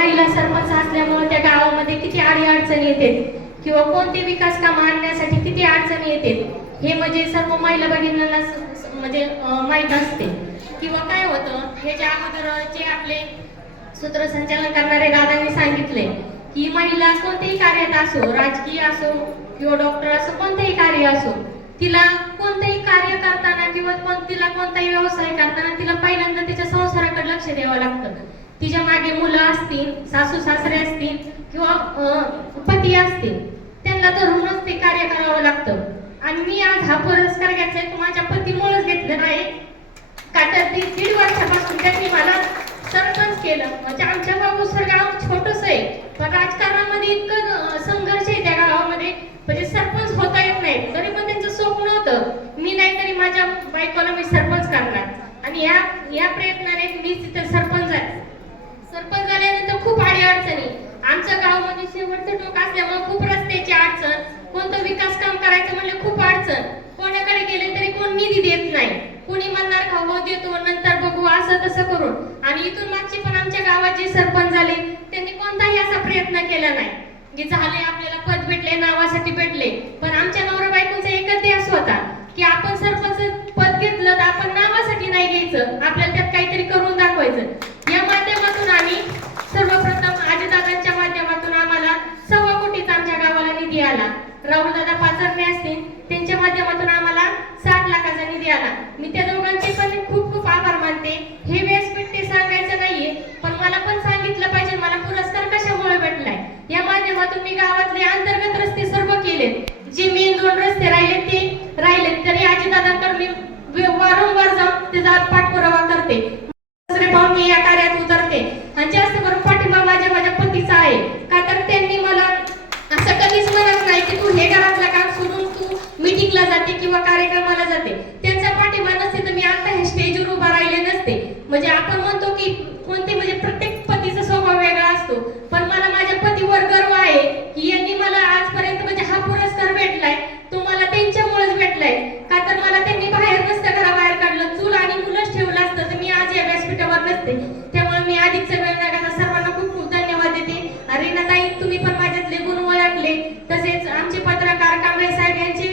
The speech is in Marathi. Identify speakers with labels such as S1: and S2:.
S1: महिला सरपंच असल्यामुळे त्या गावामध्ये किती अडी अडचणी येते किंवा कोणते विकास कामं आणण्यासाठी किती अडचणी येते हे म्हणजे सर्व महिला भगिनींना म्हणजे माहीत असते. किंवा काय होतं हे जे अगोदर जे आपले सूत्रसंचालन करणारे दादांनी सांगितले की महिला कोणतेही कार्यात असो राजकीय असो किंवा डॉक्टर असो कोणतेही कार्य असो तिला कोणतेही कार्य करताना किंवा तिला कोणताही व्यवसाय करताना तिला पहिल्यांदा तिच्या संसाराकडे लक्ष द्यावं लागतं. तिच्यामागे मुलं असतील सासू सासरे असतील किंवा पती असतील त्यांना धरूनच ते कार्य करावं लागतं. आणि मी आज हा पुरस्कार घ्यायचा तो माझ्या पतीमुळेच घेतलेला आहे. का तर ती दीड वर्षापासून त्यांनी मला सरपंच केलं. म्हणजे आमच्या बाबूसर गाव छोटस आहे. पण राजकारणामध्ये इतकं संघर्ष आहे त्या गावामध्ये. म्हणजे सरपंच होता येत नाही. तरी पण त्यांचं स्वप्न होतं मी नाही तरी माझ्या बायकोला मी सरपंच करणार. आणि या या प्रयत्नाने मी तिथे सरपंच सरपंच झाल्यानंतर खूप आडी अडचणी आमच्या गावामध्ये म्हणजे शेवटचं टोक असल्यामुळे खूप रस्त्याची अडचण कोणतं विकास काम करायचं म्हणलं खूप अडचण. कोणाकडे गेले तरी कोण निधी देत नाही. कुणी म्हणणार का हो देतो नंतर बघू असं तसं करून. आणि इथून मागचे पण आमच्या गावात जे सरपंच झाले त्यांनी कोणताही असा प्रयत्न केला नाही. की झाले आपल्याला पद भेटले नावासाठी भेटले पण आमच्या नवरा बायकोचा एकच ध्यास होता की आपण सरपंच पद घेतलं तर आपण नावासाठी नाही घ्यायचं आपल्याला त्यात काहीतरी करून दाखवायचं या माध्यमातून आम्ही सर्वप्रथम आजीदादांच्या माध्यमातून आम्हाला सव्वा कोटीचा आमच्या गावाला निधी आला. राहुल दादा पाचरणे असतील. त्यांच्या माध्यमातून आम्हाला साठ लाखाचा निधी आला. मी त्या दोघांचे पण खूप खूप आभार मानते. हे व्यासपीठ ते सांगायचं नाहीये पण मला पण सांगितलं पाहिजे मला पुरस्कार कशामुळे भेटलाय? या माध्यमातून मी गावातले अंतर्गत रस्ते सर्व केलेत जे मेन दोन रस्ते राहिले ते राहिलेत तरी आजी दादा मी वारंवार जाऊन ते जात असते म्हणजे आपण म्हणतो की कोणते म्हणजे प्रत्येक पतीचा स्वभाव वेगळा असतो. पण मला माझ्या पतीवर गर्व आहे की यांनी मला आजपर्यंत म्हणजे हा पुरस्कार भेटलाय. तो मला त्यांच्यामुळेच भेटलाय. का तर मला त्यांनी बाहेर नसतं घराबाहेर काढलं. चूल आणि मुलंच ठेवलं असतं. तर मी आज या व्यासपीठावर नसते. त्यामुळे मी अधिक सगळ्यांना सर्वांना खूप खूप धन्यवाद देते. अरे ताई तुम्ही पण माझ्यातले गुण ओळखले. तसेच आमचे पत्रकार कांबळे साहेब यांचे